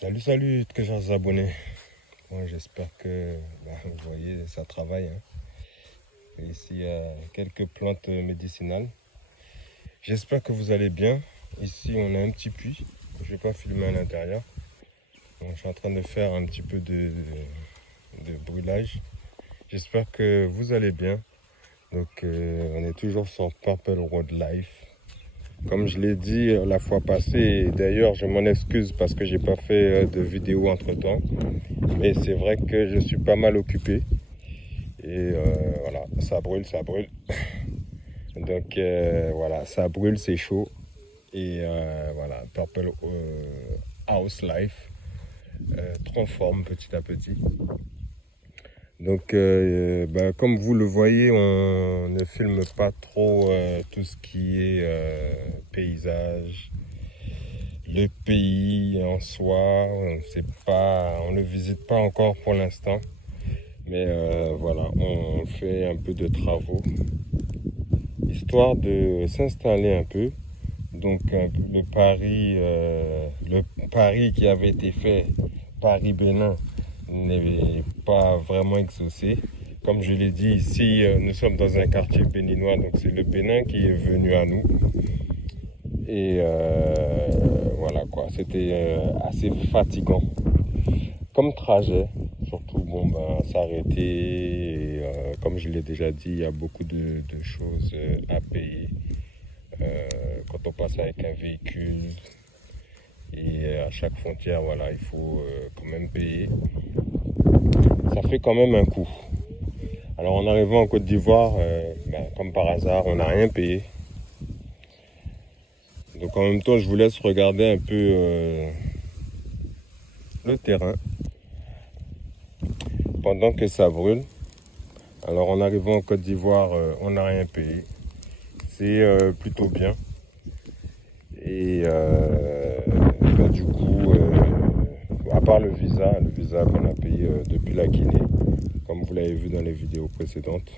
Salut, très chers abonnés. Bon, j'espère que vous voyez, ça travaille. Et ici, il y a quelques plantes médicinales. J'espère que vous allez bien. Ici, on a un petit puits. Je ne vais pas filmer à l'intérieur. Je suis en train de faire un petit peu de brûlage. J'espère que vous allez bien. Donc, on est toujours sur Purple Road Life. Comme je l'ai dit la fois passée, et d'ailleurs je m'en excuse parce que j'ai pas fait de vidéo entre temps, mais c'est vrai que je suis pas mal occupé et voilà, ça brûle. Donc voilà, ça brûle, c'est chaud et voilà, Purple House Life transforme petit à petit. Donc, comme vous le voyez, on ne filme pas trop tout ce qui est paysage, le pays en soi. On ne visite pas encore pour l'instant. Mais voilà, on fait un peu de travaux, histoire de s'installer un peu. Donc, le pari qui avait été fait, Paris-Bénin, n'est pas vraiment exaucé. Comme je l'ai dit, ici, nous sommes dans un quartier béninois, donc c'est le Bénin qui est venu à nous. Et voilà quoi, c'était assez fatigant comme trajet. Surtout, s'arrêter. Comme je l'ai déjà dit, il y a beaucoup de choses à payer quand on passe avec un véhicule. Et à chaque frontière, voilà, il faut quand même payer. Ça fait quand même un coût. Alors en arrivant en Côte d'Ivoire, comme par hasard, on n'a rien payé. Donc en même temps, je vous laisse regarder un peu le terrain pendant que ça brûle. Alors en arrivant en Côte d'Ivoire, on n'a rien payé. C'est plutôt bien. Et du coup, à part le visa qu'on a payé depuis la Guinée, comme vous l'avez vu dans les vidéos précédentes.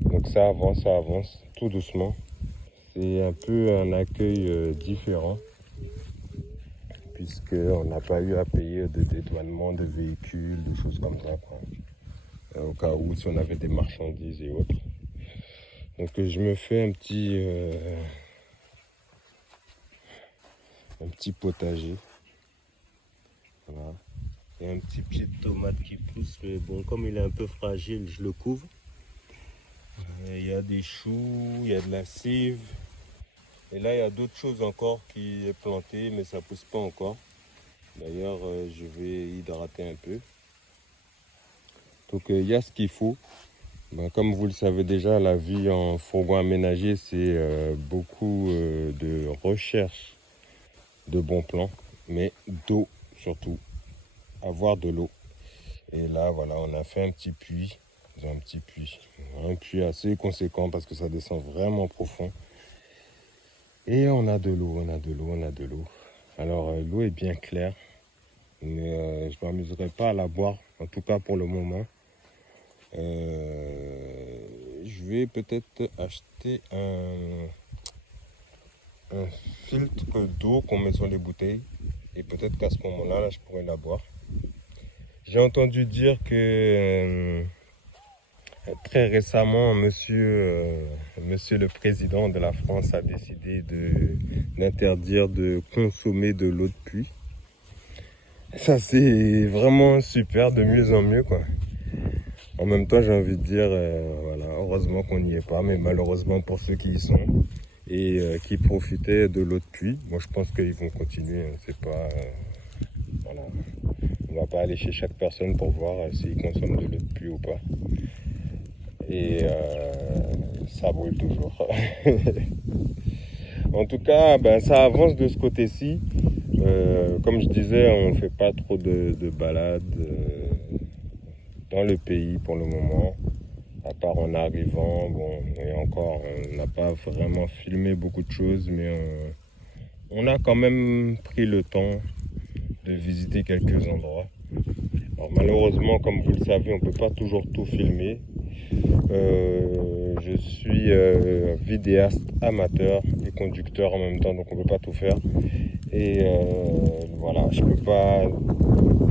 Donc ça avance tout doucement. C'est un peu un accueil différent, puisqu'on n'a pas eu à payer de dédouanement de véhicules, de choses comme ça, quoi. Au cas où, si on avait des marchandises et autres. Donc je me fais un petit potager. Voilà. Il y a un petit pied de tomate qui pousse, mais bon, comme il est un peu fragile, je le couvre. Il y a des choux, il y a de la cive. Et là, il y a d'autres choses encore qui est planté, mais ça pousse pas encore. D'ailleurs, je vais hydrater un peu. Donc, il y a ce qu'il faut. Comme vous le savez déjà, la vie en fourgon aménagé, c'est beaucoup de recherche de bons plans, mais d'eau surtout. Avoir de l'eau. Et là, voilà, on a fait un petit puits. Un puits assez conséquent parce que ça descend vraiment profond. Et on a de l'eau. Alors, l'eau est bien claire, mais je ne m'amuserai pas à la boire, en tout cas pour le moment. Je vais peut-être acheter un filtre d'eau qu'on met sur les bouteilles. Et peut-être qu'à ce moment-là, je pourrais la boire. J'ai entendu dire que très récemment, monsieur le président de la France a décidé d'interdire de consommer de l'eau de pluie. Ça, c'est vraiment super, de mieux en mieux, quoi. En même temps, j'ai envie de dire, voilà, heureusement qu'on n'y est pas, mais malheureusement pour ceux qui y sont et qui profitaient de l'eau de pluie. Moi, je pense qu'ils vont continuer. C'est pas, voilà, on va pas aller chez chaque personne pour voir s'ils consomment de l'eau de pluie ou pas. Et ça brûle toujours. En tout cas, ça avance de ce côté-ci. Comme je disais, on ne fait pas trop de balades dans le pays pour le moment. À part en arrivant, et encore, on n'a pas vraiment filmé beaucoup de choses, mais on a quand même pris le temps de visiter quelques endroits. Alors malheureusement, comme vous le savez, on ne peut pas toujours tout filmer. Je suis vidéaste amateur et conducteur en même temps, donc on ne peut pas tout faire. Et voilà, je peux pas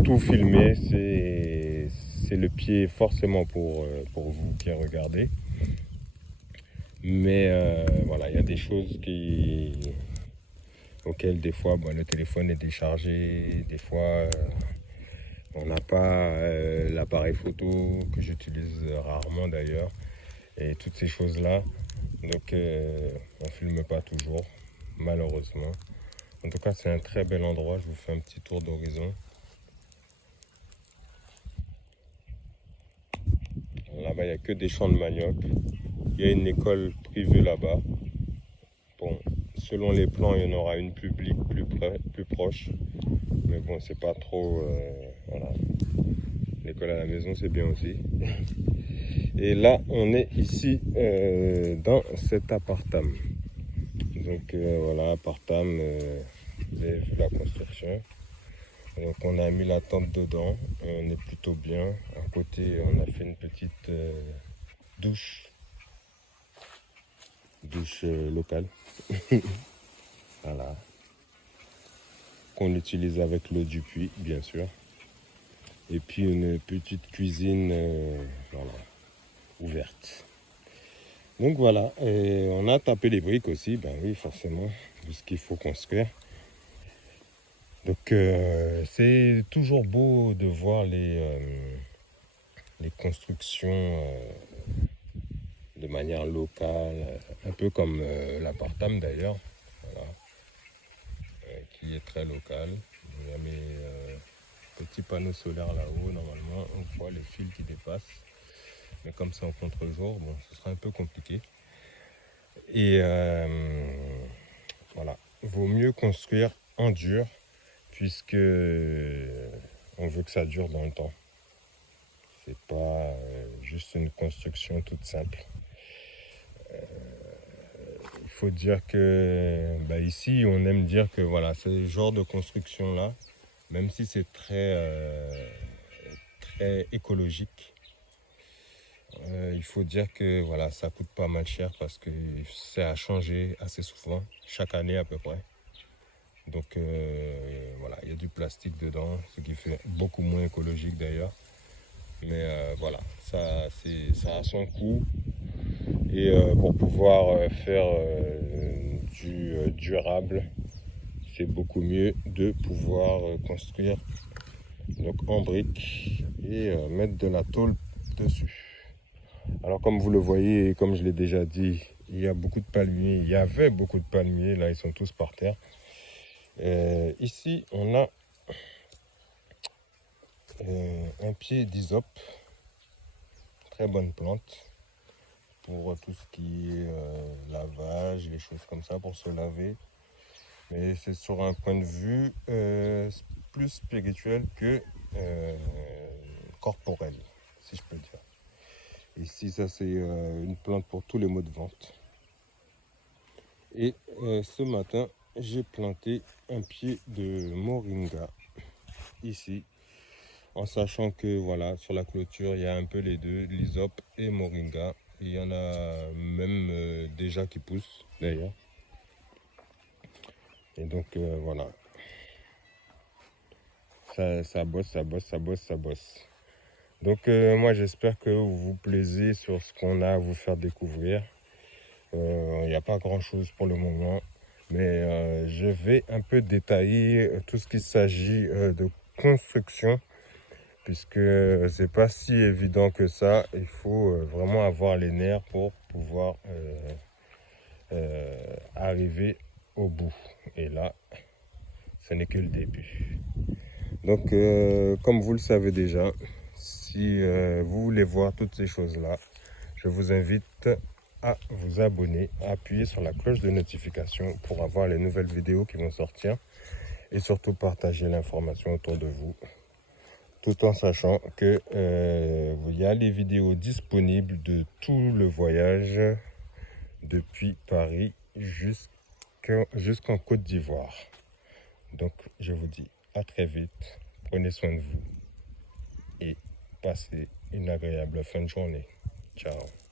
tout filmer, c'est le pied forcément pour vous qui regardez. Mais voilà, il y a des choses auxquelles des fois le téléphone est déchargé, des fois on n'a pas l'appareil photo que j'utilise rarement d'ailleurs, et toutes ces choses-là. Donc on filme pas toujours, malheureusement. En tout cas, c'est un très bel endroit. Je vous fais un petit tour d'horizon. Là-bas, il n'y a que des champs de manioc. Il y a une école privée là-bas. Bon, selon les plans, il y en aura une publique plus proche. Mais bon, c'est pas trop... voilà. L'école à la maison, c'est bien aussi. Et là, on est ici dans cet appartement. Donc voilà, appartement, vous avez vu la construction. Donc on a mis la tente dedans, on est plutôt bien. À côté, on a fait une petite douche locale. Voilà. Qu'on utilise avec l'eau du puits, bien sûr. Et puis une petite cuisine voilà, ouverte. Donc voilà, et on a tapé les briques aussi, ben oui, forcément, vu ce qu'il faut construire. Donc c'est toujours beau de voir les constructions de manière locale, un peu comme l'appartement d'ailleurs, voilà, qui est très local. Il y a mes petits panneaux solaires là-haut, normalement on voit les fils qui dépassent, mais comme c'est en contre-jour, bon, ce sera un peu compliqué. Et voilà, vaut mieux construire en dur, puisque on veut que ça dure dans le temps. C'est pas juste une construction toute simple. Il faut dire que ici, on aime dire que voilà, ce genre de construction là, même si c'est très écologique, il faut dire que voilà, ça coûte pas mal cher parce que c'est à changer assez souvent, chaque année à peu près. Donc voilà, il y a du plastique dedans, ce qui fait beaucoup moins écologique d'ailleurs. Mais voilà, ça a son coût. Et pour pouvoir faire du durable, c'est beaucoup mieux de pouvoir construire donc en briques et mettre de la tôle dessus. Alors comme vous le voyez et comme je l'ai déjà dit, il y a beaucoup de palmiers, il y avait beaucoup de palmiers, là ils sont tous par terre. Ici on a un pied d'hysope, très bonne plante pour tout ce qui est lavage, les choses comme ça, pour se laver. Mais c'est sur un point de vue plus spirituel que corporel, si je peux dire. Ici, ça c'est une plante pour tous les maux de ventre. Et ce matin, j'ai planté un pied de moringa ici, en sachant que voilà, sur la clôture, il y a un peu les deux, l'hysope et moringa. Il y en a même déjà qui poussent d'ailleurs. Et donc voilà, ça bosse, ça bosse, ça bosse, ça bosse. Donc moi j'espère que vous vous plaisez sur ce qu'on a à vous faire découvrir. Il n'y a pas grand chose pour le moment, mais je vais un peu détailler tout ce qu'il s'agit de construction, puisque c'est pas si évident que ça. Il faut vraiment avoir les nerfs pour pouvoir arriver au bout. Et là, ce n'est que le début. Donc, comme vous le savez déjà, si vous voulez voir toutes ces choses-là, je vous invite à vous abonner, à appuyer sur la cloche de notification pour avoir les nouvelles vidéos qui vont sortir et surtout partager l'information autour de vous, tout en sachant que il y a les vidéos disponibles de tout le voyage depuis Paris jusqu'en Côte d'Ivoire. Donc, je vous dis à très vite. Prenez soin de vous et passez une agréable fin de journée. Ciao.